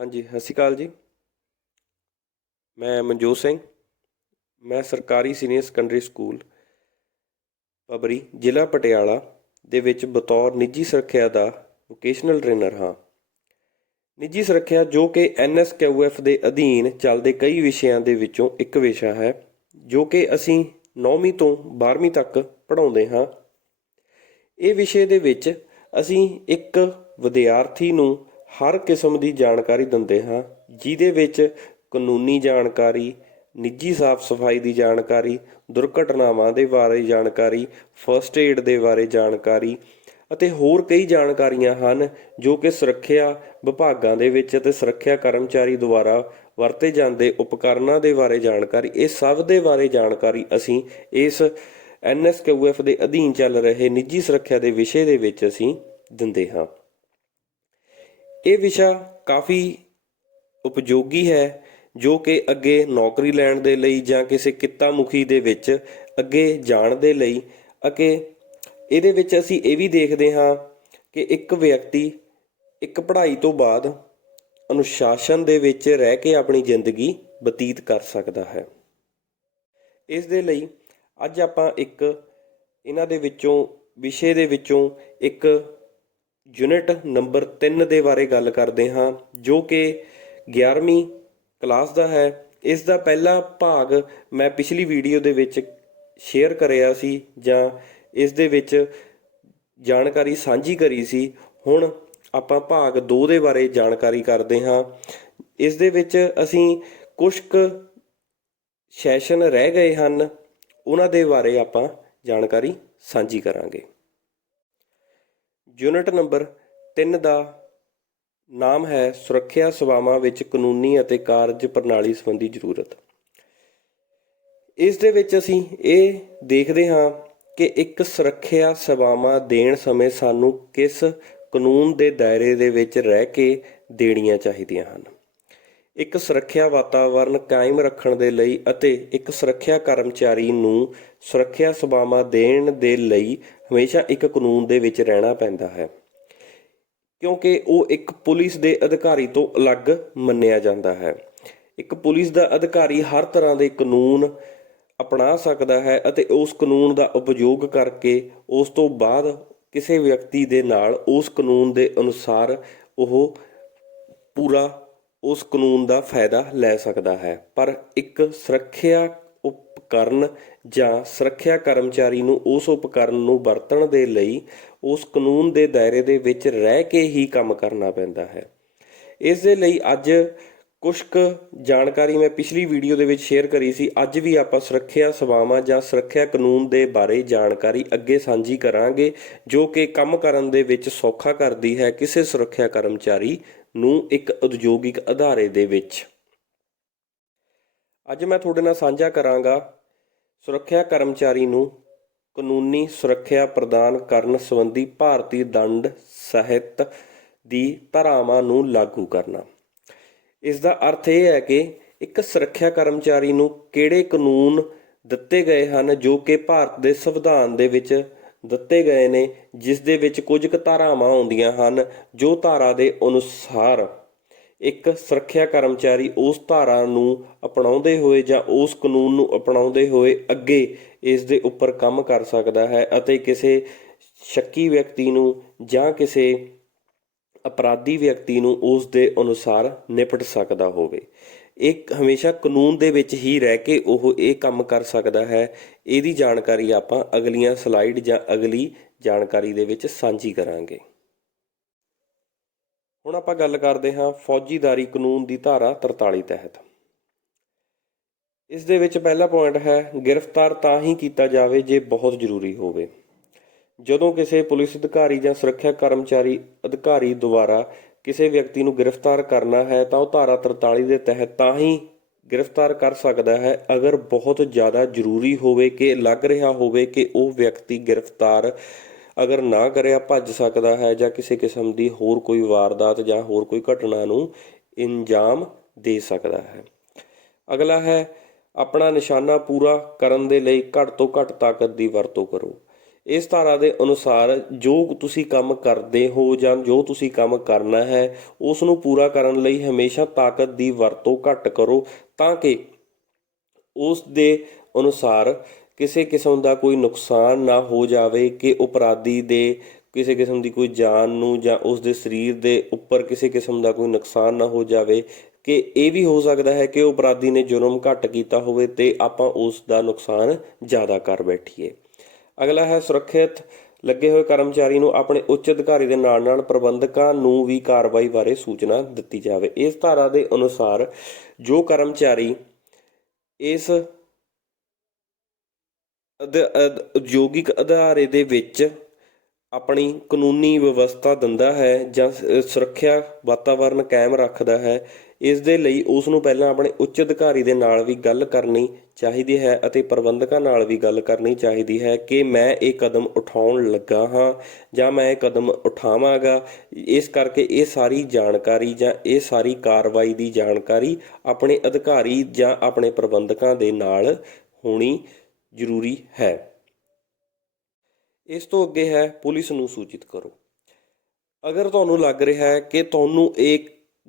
ਹਾਂਜੀ, ਸਤਿ ਸ਼੍ਰੀ ਅਕਾਲ ਜੀ। ਮੈਂ ਮਨਜੋਤ ਸਿੰਘ। ਮੈਂ ਸਰਕਾਰੀ ਸੀਨੀਅਰ ਸੈਕੰਡਰੀ ਸਕੂਲ ਪਬਰੀ, ਜ਼ਿਲ੍ਹਾ ਪਟਿਆਲਾ ਦੇ ਵਿੱਚ ਬਤੌਰ ਨਿੱਜੀ ਸੁਰੱਖਿਆ ਦਾ ਵੋਕੇਸ਼ਨਲ ਟ੍ਰੇਨਰ ਹਾਂ। ਨਿੱਜੀ ਸੁਰੱਖਿਆ ਜੋ ਕਿ NSQF ਦੇ ਅਧੀਨ ਚੱਲਦੇ ਕਈ ਵਿਸ਼ਿਆਂ ਦੇ ਵਿੱਚੋਂ ਇੱਕ ਵਿਸ਼ਾ ਹੈ, ਜੋ ਕਿ ਅਸੀਂ 9ਵੀਂ ਤੋਂ 12ਵੀਂ ਤੱਕ ਪੜ੍ਹਾਉਂਦੇ ਹਾਂ। ਇਹ ਵਿਸ਼ੇ ਦੇ ਵਿੱਚ ਅਸੀਂ ਇੱਕ ਵਿਦਿਆਰਥੀ ਨੂੰ ਹਰ ਕਿਸਮ ਦੀ ਜਾਣਕਾਰੀ ਦਿੰਦੇ ਹਾਂ, ਜਿਹਦੇ ਵਿੱਚ ਕਾਨੂੰਨੀ ਜਾਣਕਾਰੀ, ਨਿੱਜੀ ਸਾਫ ਸਫਾਈ ਦੀ ਜਾਣਕਾਰੀ, ਦੁਰਘਟਨਾਵਾਂ ਦੇ ਬਾਰੇ ਜਾਣਕਾਰੀ, ਫਸਟ ਏਡ ਦੇ ਬਾਰੇ ਜਾਣਕਾਰੀ ਅਤੇ ਹੋਰ ਕਈ ਜਾਣਕਾਰੀਆਂ ਹਨ ਜੋ ਕਿ ਸੁਰੱਖਿਆ ਵਿਭਾਗਾਂ ਦੇ ਵਿੱਚ ਅਤੇ ਸੁਰੱਖਿਆ ਕਰਮਚਾਰੀ ਦੁਆਰਾ ਵਰਤੇ ਜਾਂਦੇ ਉਪਕਰਨਾਂ ਦੇ ਬਾਰੇ ਜਾਣਕਾਰੀ, ਇਹ ਸਭ ਦੇ ਬਾਰੇ ਜਾਣਕਾਰੀ ਅਸੀਂ ਇਸ NSQF ਦੇ ਅਧੀਨ ਚੱਲ ਰਹੇ ਨਿੱਜੀ ਸੁਰੱਖਿਆ ਦੇ ਵਿਸ਼ੇ ਦੇ ਵਿੱਚ ਅਸੀਂ ਦਿੰਦੇ ਹਾਂ। ਇਹ ਵਿਸ਼ਾ ਕਾਫੀ ਉਪਯੋਗੀ ਹੈ, ਜੋ ਕਿ ਅੱਗੇ ਨੌਕਰੀ ਲੈਣ ਦੇ ਲਈ ਜਾਂ ਕਿਸੇ ਕਿੱਤਾ ਮੁਖੀ ਦੇ ਵਿੱਚ ਅੱਗੇ ਜਾਣ ਦੇ ਲਈ। ਅਤੇ ਇਹਦੇ ਵਿੱਚ ਅਸੀਂ ਇਹ ਵੀ ਦੇਖਦੇ ਹਾਂ ਕਿ ਇੱਕ ਵਿਅਕਤੀ ਇੱਕ ਪੜ੍ਹਾਈ ਤੋਂ ਬਾਅਦ ਅਨੁਸ਼ਾਸਨ ਦੇ ਵਿੱਚ ਰਹਿ ਕੇ ਆਪਣੀ ਜ਼ਿੰਦਗੀ ਬਤੀਤ ਕਰ ਸਕਦਾ ਹੈ। ਇਸ ਦੇ ਲਈ ਅੱਜ ਆਪਾਂ ਇੱਕ ਇਹਨਾਂ ਦੇ ਵਿੱਚੋਂ ਵਿਸ਼ੇ ਦੇ ਵਿੱਚੋਂ ਇੱਕ ਯੂਨਿਟ ਨੰਬਰ 3 ਦੇ ਬਾਰੇ ਗੱਲ ਕਰਦੇ ਹਾਂ, ਜੋ ਕਿ 11ਵੀਂ ਕਲਾਸ ਦਾ ਹੈ। ਇਸ ਦਾ ਪਹਿਲਾ ਭਾਗ ਮੈਂ ਪਿਛਲੀ ਵੀਡੀਓ ਦੇ ਵਿੱਚ ਸ਼ੇਅਰ ਕਰਿਆ ਸੀ ਜਾਂ ਇਸ ਦੇ ਵਿੱਚ ਜਾਣਕਾਰੀ ਸਾਂਝੀ ਕਰੀ ਸੀ। ਹੁਣ ਆਪਾਂ ਭਾਗ 2 ਦੇ ਬਾਰੇ ਜਾਣਕਾਰੀ ਕਰਦੇ ਹਾਂ। ਇਸ ਦੇ ਵਿੱਚ ਅਸੀਂ ਕੁਝ ਕੁ ਸੈਸ਼ਨ ਰਹਿ ਗਏ ਹਨ, ਉਹਨਾਂ ਦੇ ਬਾਰੇ ਆਪਾਂ ਜਾਣਕਾਰੀ ਸਾਂਝੀ ਕਰਾਂਗੇ। ਯੂਨਿਟ ਨੰਬਰ 3 ਦਾ ਨਾਮ ਹੈ ਸੁਰੱਖਿਆ ਸੇਵਾਵਾਂ ਵਿੱਚ ਕਾਨੂੰਨੀ ਅਤੇ ਕਾਰਜ ਪ੍ਰਣਾਲੀ ਸੰਬੰਧੀ ਜ਼ਰੂਰਤ। ਇਸ ਦੇ ਵਿੱਚ ਅਸੀਂ ਇਹ ਦੇਖਦੇ ਹਾਂ ਕਿ ਇੱਕ ਸੁਰੱਖਿਆ ਸੇਵਾਵਾਂ ਦੇਣ ਸਮੇਂ ਸਾਨੂੰ ਕਿਸ ਕਾਨੂੰਨ ਦੇ ਦਾਇਰੇ ਦੇ ਵਿੱਚ ਰਹਿ ਕੇ ਦੇਣੀਆਂ ਚਾਹੀਦੀਆਂ ਹਨ। ਇੱਕ ਸੁਰੱਖਿਆ ਵਾਤਾਵਰਨ ਕਾਇਮ ਰੱਖਣ ਦੇ ਲਈ ਅਤੇ ਇੱਕ ਸੁਰੱਖਿਆ ਕਰਮਚਾਰੀ ਨੂੰ ਸੁਰੱਖਿਆ ਸੇਵਾਵਾਂ ਦੇਣ ਦੇ ਲਈ ਹਮੇਸ਼ਾ ਇੱਕ ਕਾਨੂੰਨ ਦੇ ਵਿੱਚ ਰਹਿਣਾ ਪੈਂਦਾ ਹੈ, ਕਿਉਂਕਿ ਉਹ ਇੱਕ ਪੁਲਿਸ ਦੇ ਅਧਿਕਾਰੀ ਤੋਂ ਅਲੱਗ ਮੰਨਿਆ ਜਾਂਦਾ ਹੈ। ਇੱਕ ਪੁਲਿਸ ਦਾ ਅਧਿਕਾਰੀ ਹਰ ਤਰ੍ਹਾਂ ਦੇ ਕਾਨੂੰਨ ਅਪਣਾ ਸਕਦਾ ਹੈ ਅਤੇ ਉਸ ਕਾਨੂੰਨ ਦਾ ਉਪਯੋਗ ਕਰਕੇ ਉਸ ਤੋਂ ਬਾਅਦ ਕਿਸੇ ਵਿਅਕਤੀ ਦੇ ਨਾਲ ਉਸ ਕਾਨੂੰਨ ਦੇ ਅਨੁਸਾਰ ਉਹ ਪੂਰਾ ਉਸ ਕਾਨੂੰਨ ਦਾ ਫਾਇਦਾ ਲੈ ਸਕਦਾ ਹੈ। ਪਰ ਇੱਕ ਸੁਰੱਖਿਆ ਉਪਕਰਨ ਜਾਂ ਸੁਰੱਖਿਆ ਕਰਮਚਾਰੀ ਨੂੰ ਉਸ ਉਪਕਰਨ ਨੂੰ ਵਰਤਣ ਦੇ ਲਈ ਉਸ ਕਾਨੂੰਨ ਦੇ ਦਾਇਰੇ ਦੇ ਵਿੱਚ ਰਹਿ ਕੇ ਹੀ ਕੰਮ ਕਰਨਾ ਪੈਂਦਾ ਹੈ। ਇਸ ਦੇ ਲਈ ਅੱਜ ਕੁਝ ਕੁ ਜਾਣਕਾਰੀ ਮੈਂ ਪਿਛਲੀ ਵੀਡੀਓ ਦੇ ਵਿੱਚ ਸ਼ੇਅਰ ਕਰੀ ਸੀ। ਅੱਜ ਵੀ ਆਪਾਂ ਸੁਰੱਖਿਆ ਸੇਵਾਵਾਂ ਜਾਂ ਸੁਰੱਖਿਆ ਕਾਨੂੰਨ ਦੇ ਬਾਰੇ ਜਾਣਕਾਰੀ ਅੱਗੇ ਸਾਂਝੀ ਕਰਾਂਗੇ, ਜੋ ਕਿ ਕੰਮ ਕਰਨ ਦੇ ਵਿੱਚ ਸੌਖਾ ਕਰਦੀ ਹੈ ਕਿਸੇ ਸੁਰੱਖਿਆ ਕਰਮਚਾਰੀ ਨੂੰ ਇੱਕ ਉਦਯੋਗਿਕ ਅਦਾਰੇ ਦੇ ਵਿੱਚ। ਅੱਜ ਮੈਂ ਤੁਹਾਡੇ ਨਾਲ ਸਾਂਝਾ ਕਰਾਂਗਾ ਸੁਰੱਖਿਆ ਕਰਮਚਾਰੀ ਨੂੰ ਕਾਨੂੰਨੀ ਸੁਰੱਖਿਆ ਪ੍ਰਦਾਨ ਕਰਨ ਸੰਬੰਧੀ ਭਾਰਤੀ ਦੰਡ ਸਾਹਿਤ ਦੀ ਧਾਰਾਵਾਂ ਨੂੰ ਲਾਗੂ ਕਰਨਾ। ਇਸ ਦਾ ਅਰਥ ਇਹ ਹੈ ਕਿ ਇੱਕ ਸੁਰੱਖਿਆ ਕਰਮਚਾਰੀ ਨੂੰ ਕਿਹੜੇ ਕਾਨੂੰਨ ਦਿੱਤੇ ਗਏ ਹਨ, ਜੋ ਕਿ ਭਾਰਤ ਦੇ ਸੰਵਿਧਾਨ ਦੇ ਵਿੱਚ ਦਿੱਤੇ ਗਏ ਨੇ, ਜਿਸ ਦੇ ਵਿੱਚ ਕੁਝ ਕੁ ਧਾਰਾਵਾਂ ਆਉਂਦੀਆਂ ਹਨ, ਜੋ ਧਾਰਾ ਦੇ ਅਨੁਸਾਰ ਇੱਕ ਸੁਰੱਖਿਆ ਕਰਮਚਾਰੀ ਉਸ ਧਾਰਾ ਨੂੰ ਅਪਣਾਉਂਦੇ ਹੋਏ ਜਾਂ ਉਸ ਕਾਨੂੰਨ ਨੂੰ ਅਪਣਾਉਂਦੇ ਹੋਏ ਅੱਗੇ ਇਸ ਦੇ ਉੱਪਰ ਕੰਮ ਕਰ ਸਕਦਾ ਹੈ ਅਤੇ ਕਿਸੇ ਸ਼ੱਕੀ ਵਿਅਕਤੀ ਨੂੰ ਜਾਂ ਕਿਸੇ ਅਪਰਾਧੀ ਵਿਅਕਤੀ ਨੂੰ ਉਸ ਦੇ ਅਨੁਸਾਰ ਨਿਪਟ ਸਕਦਾ ਹੋਵੇ। ਇਹ ਹਮੇਸ਼ਾ ਕਾਨੂੰਨ ਦੇ ਵਿੱਚ ਹੀ ਰਹਿ ਕੇ ਉਹ ਇਹ ਕੰਮ ਕਰ ਸਕਦਾ ਹੈ। ਇਹਦੀ ਜਾਣਕਾਰੀ ਆਪਾਂ ਅਗਲੀਆਂ ਸਲਾਈਡ ਜਾਂ ਅਗਲੀ ਜਾਣਕਾਰੀ ਦੇ ਵਿੱਚ ਸਾਂਝੀ ਕਰਾਂਗੇ। ਹੁਣ ਆਪਾਂ ਗੱਲ ਕਰਦੇ ਹਾਂ ਫੌਜੀਦਾਰੀ ਕਾਨੂੰਨ ਦੀ ਧਾਰਾ 43 ਤਹਿਤ। ਇਸ ਦੇ ਵਿੱਚ ਪਹਿਲਾ ਪੁਆਇੰਟ ਹੈ, ਗ੍ਰਿਫਤਾਰ ਤਾਂ ਹੀ ਕੀਤਾ ਜਾਵੇ ਜੇ ਬਹੁਤ ਜ਼ਰੂਰੀ ਹੋਵੇ। ਜਦੋਂ ਕਿਸੇ ਪੁਲਿਸ ਅਧਿਕਾਰੀ ਜਾਂ ਸੁਰੱਖਿਆ ਕਰਮਚਾਰੀ ਅਧਿਕਾਰੀ ਦੁਆਰਾ ਕਿਸੇ ਵਿਅਕਤੀ ਨੂੰ ਗ੍ਰਿਫਤਾਰ ਕਰਨਾ ਹੈ ਤਾਂ ਉਹ ਧਾਰਾ 43 ਦੇ ਤਹਿਤ ਤਾਂ ਹੀ ਗ੍ਰਿਫਤਾਰ ਕਰ ਸਕਦਾ ਹੈ ਅਗਰ ਬਹੁਤ ਜ਼ਿਆਦਾ ਜ਼ਰੂਰੀ ਹੋਵੇ, ਕਿ ਲੱਗ ਰਿਹਾ ਹੋਵੇ ਕਿ ਉਹ ਵਿਅਕਤੀ ਗ੍ਰਿਫਤਾਰ ਅਗਰ ਨਾ ਕਰਿਆ ਭੱਜ ਸਕਦਾ ਹੈ ਜਾਂ ਕਿਸੇ ਕਿਸਮ ਦੀ ਹੋਰ ਕੋਈ ਵਾਰਦਾਤ ਜਾਂ ਹੋਰ ਕੋਈ ਘਟਨਾ ਨੂੰ ਅੰਜਾਮ ਦੇ ਸਕਦਾ ਹੈ। ਅਗਲਾ ਹੈ, ਆਪਣਾ ਨਿਸ਼ਾਨਾ ਪੂਰਾ ਕਰਨ ਦੇ ਲਈ ਘੱਟ ਤੋਂ ਘੱਟ ਤਾਕਤ ਦੀ ਵਰਤੋਂ ਕਰੋ। ਇਸ ਧਾਰਾ ਦੇ ਅਨੁਸਾਰ ਜੋ ਤੁਸੀਂ ਕੰਮ ਕਰਦੇ ਹੋ ਜਾਂ ਜੋ ਤੁਸੀਂ ਕੰਮ ਕਰਨਾ ਹੈ ਉਸ ਨੂੰ ਪੂਰਾ ਕਰਨ ਲਈ ਹਮੇਸ਼ਾ ਤਾਕਤ ਦੀ ਵਰਤੋਂ ਘੱਟ ਕਰੋ, ਤਾਂ ਕਿ ਉਸ ਦੇ ਅਨੁਸਾਰ ਕਿਸੇ ਕਿਸਮ ਦਾ ਕੋਈ ਨੁਕਸਾਨ ਨਾ ਹੋ ਜਾਵੇ, ਕਿ ਅਪਰਾਧੀ ਦੇ ਕਿਸੇ ਕਿਸਮ ਦੀ ਕੋਈ ਜਾਨ ਨੂੰ ਜਾਂ ਉਸ ਦੇ ਸਰੀਰ ਦੇ ਉੱਪਰ ਕਿਸੇ ਕਿਸਮ ਦਾ ਕੋਈ ਨੁਕਸਾਨ ਨਾ ਹੋ ਜਾਵੇ, ਕਿ ਇਹ ਵੀ ਹੋ ਸਕਦਾ ਹੈ ਕਿ ਉਹ ਅਪਰਾਧੀ ਨੇ ਜੁਰਮ ਘੱਟ ਕੀਤਾ ਹੋਵੇ ਤੇ ਆਪਾਂ ਉਸ ਦਾ ਨੁਕਸਾਨ ਜ਼ਿਆਦਾ ਕਰ ਬੈਠੀਏ। ਅਗਲਾ ਹੈ ਸੁਰੱਖਿਅਤ ਲੱਗੇ ਹੋਏ ਕਰਮਚਾਰੀ ਨੂੰ ਆਪਣੇ ਉੱਚ ਅਧਿਕਾਰੀ ਦੇ ਨਾਲ ਨਾਲ ਪ੍ਰਬੰਧਕਾਂ ਨੂੰ ਵੀ ਕਾਰਵਾਈ ਬਾਰੇ ਸੂਚਨਾ ਦਿੱਤੀ ਜਾਵੇ। ਇਸ ਧਾਰਾ ਦੇ ਅਨੁਸਾਰ ਜੋ ਕਰਮਚਾਰੀ ਇਸ ਉਦਯੋਗਿਕ ਅਦਾਰੇ ਦੇ ਵਿੱਚ ਆਪਣੀ ਕਾਨੂੰਨੀ ਵਿਵਸਥਾ ਦਿੰਦਾ ਹੈ ਜਾਂ ਸੁਰੱਖਿਆ ਵਾਤਾਵਰਨ ਕਾਇਮ ਰੱਖਦਾ ਹੈ, ਇਸ ਦੇ ਲਈ ਉਸ ਨੂੰ ਪਹਿਲਾਂ ਆਪਣੇ ਉੱਚ ਅਧਿਕਾਰੀ ਦੇ ਨਾਲ ਵੀ ਗੱਲ ਕਰਨੀ ਚਾਹੀਦੀ ਹੈ ਅਤੇ ਪ੍ਰਬੰਧਕਾਂ ਨਾਲ ਵੀ ਗੱਲ ਕਰਨੀ ਚਾਹੀਦੀ ਹੈ ਕਿ ਮੈਂ ਇਹ ਕਦਮ ਉਠਾਉਣ ਲੱਗਾ ਹਾਂ ਜਾਂ ਮੈਂ ਇਹ ਕਦਮ ਉਠਾਵਾਂਗਾ। ਇਸ ਕਰਕੇ ਇਹ ਸਾਰੀ ਜਾਣਕਾਰੀ ਜਾਂ ਇਹ ਸਾਰੀ ਕਾਰਵਾਈ ਦੀ ਜਾਣਕਾਰੀ ਆਪਣੇ ਅਧਿਕਾਰੀ ਜਾਂ ਆਪਣੇ ਪ੍ਰਬੰਧਕਾਂ ਦੇ ਨਾਲ ਹੋਣੀ ਜ਼ਰੂਰੀ ਹੈ। ਇਸ ਤੋਂ ਅੱਗੇ ਹੈ ਪੁਲਿਸ ਨੂੰ ਸੂਚਿਤ ਕਰੋ। ਅਗਰ ਤੁਹਾਨੂੰ ਲੱਗ ਰਿਹਾ ਹੈ ਕਿ ਤੁਹਾਨੂੰ ਇਹ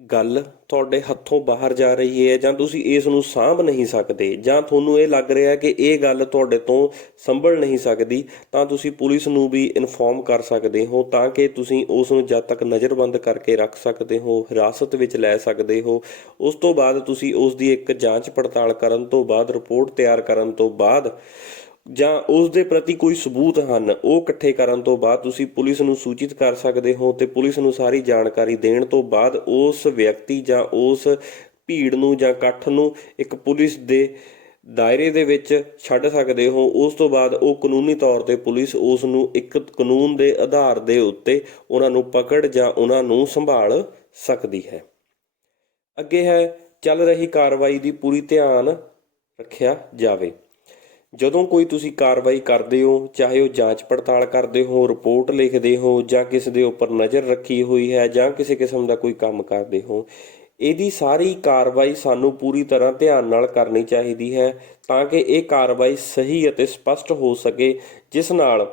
ਗੱਲ ਤੁਹਾਡੇ ਹੱਥੋਂ ਬਾਹਰ ਜਾ ਰਹੀ ਹੈ ਜਾਂ ਤੁਸੀਂ ਇਸ ਨੂੰ ਸਾਂਭ ਨਹੀਂ ਸਕਦੇ ਜਾਂ ਤੁਹਾਨੂੰ ਇਹ ਲੱਗ ਰਿਹਾ ਕਿ ਇਹ ਗੱਲ ਤੁਹਾਡੇ ਤੋਂ ਸੰਭਲ ਨਹੀਂ ਸਕਦੀ, ਤਾਂ ਤੁਸੀਂ ਪੁਲਿਸ ਨੂੰ ਵੀ ਇਨਫੋਰਮ ਕਰ ਸਕਦੇ ਹੋ, ਤਾਂ ਕਿ ਤੁਸੀਂ ਉਸ ਨੂੰ ਜਦ ਤੱਕ ਨਜ਼ਰਬੰਦ ਕਰਕੇ ਰੱਖ ਸਕਦੇ ਹੋ, ਹਿਰਾਸਤ ਵਿੱਚ ਲੈ ਸਕਦੇ ਹੋ। ਉਸ ਤੋਂ ਬਾਅਦ ਤੁਸੀਂ ਉਸ ਦੀ ਇੱਕ ਜਾਂਚ ਪੜਤਾਲ ਕਰਨ ਤੋਂ ਬਾਅਦ, ਰਿਪੋਰਟ ਤਿਆਰ ਕਰਨ ਤੋਂ ਬਾਅਦ ਜਾਂ ਉਸ ਦੇ ਪ੍ਰਤੀ ਕੋਈ ਸਬੂਤ ਹਨ ਉਹ ਇਕੱਠੇ ਕਰਨ ਤੋਂ ਬਾਅਦ ਤੁਸੀਂ ਪੁਲਿਸ ਨੂੰ ਸੂਚਿਤ ਕਰ ਸਕਦੇ ਹੋ ਤੇ ਪੁਲਿਸ ਨੂੰ ਸਾਰੀ ਜਾਣਕਾਰੀ ਦੇਣ ਤੋਂ ਬਾਅਦ ਉਸ ਵਿਅਕਤੀ ਜਾਂ ਉਸ ਭੀੜ ਨੂੰ ਜਾਂ ਇਕੱਠ ਨੂੰ ਇੱਕ ਪੁਲਿਸ ਦੇ ਦਾਇਰੇ ਦੇ ਵਿੱਚ ਛੱਡ ਸਕਦੇ ਹੋ। ਉਸ ਤੋਂ ਬਾਅਦ ਉਹ ਕਾਨੂੰਨੀ ਤੌਰ ਤੇ ਪੁਲਿਸ ਉਸ ਨੂੰ ਇੱਕ ਕਾਨੂੰਨ ਦੇ ਆਧਾਰ ਦੇ ਉੱਤੇ ਉਹਨਾਂ ਨੂੰ ਪਕੜ ਜਾਂ ਉਹਨਾਂ ਨੂੰ ਸੰਭਾਲ ਸਕਦੀ ਹੈ। ਅੱਗੇ ਹੈ ਚੱਲ ਰਹੀ ਕਾਰਵਾਈ ਦੀ ਪੂਰੀ ਧਿਆਨ ਰੱਖਿਆ ਜਾਵੇ। ਜਦੋਂ ਕੋਈ ਤੁਸੀਂ ਕਾਰਵਾਈ ਕਰਦੇ ਹੋ, ਚਾਹੇ ਉਹ ਜਾਂਚ ਪੜਤਾਲ ਕਰਦੇ ਹੋ, ਰਿਪੋਰਟ ਲਿਖਦੇ ਹੋ ਜਾਂ ਕਿਸੇ ਦੇ ਉੱਪਰ ਨਜ਼ਰ ਰੱਖੀ ਹੋਈ ਹੈ ਜਾਂ ਕਿਸੇ ਕਿਸਮ ਦਾ ਕੋਈ ਕੰਮ ਕਰਦੇ ਹੋ, ਇਹਦੀ ਸਾਰੀ ਕਾਰਵਾਈ ਸਾਨੂੰ ਪੂਰੀ ਤਰ੍ਹਾਂ ਧਿਆਨ ਨਾਲ ਕਰਨੀ ਚਾਹੀਦੀ ਹੈ ਤਾਂ ਕਿ ਇਹ ਕਾਰਵਾਈ ਸਹੀ ਅਤੇ ਸਪਸ਼ਟ ਹੋ ਸਕੇ, ਜਿਸ ਨਾਲ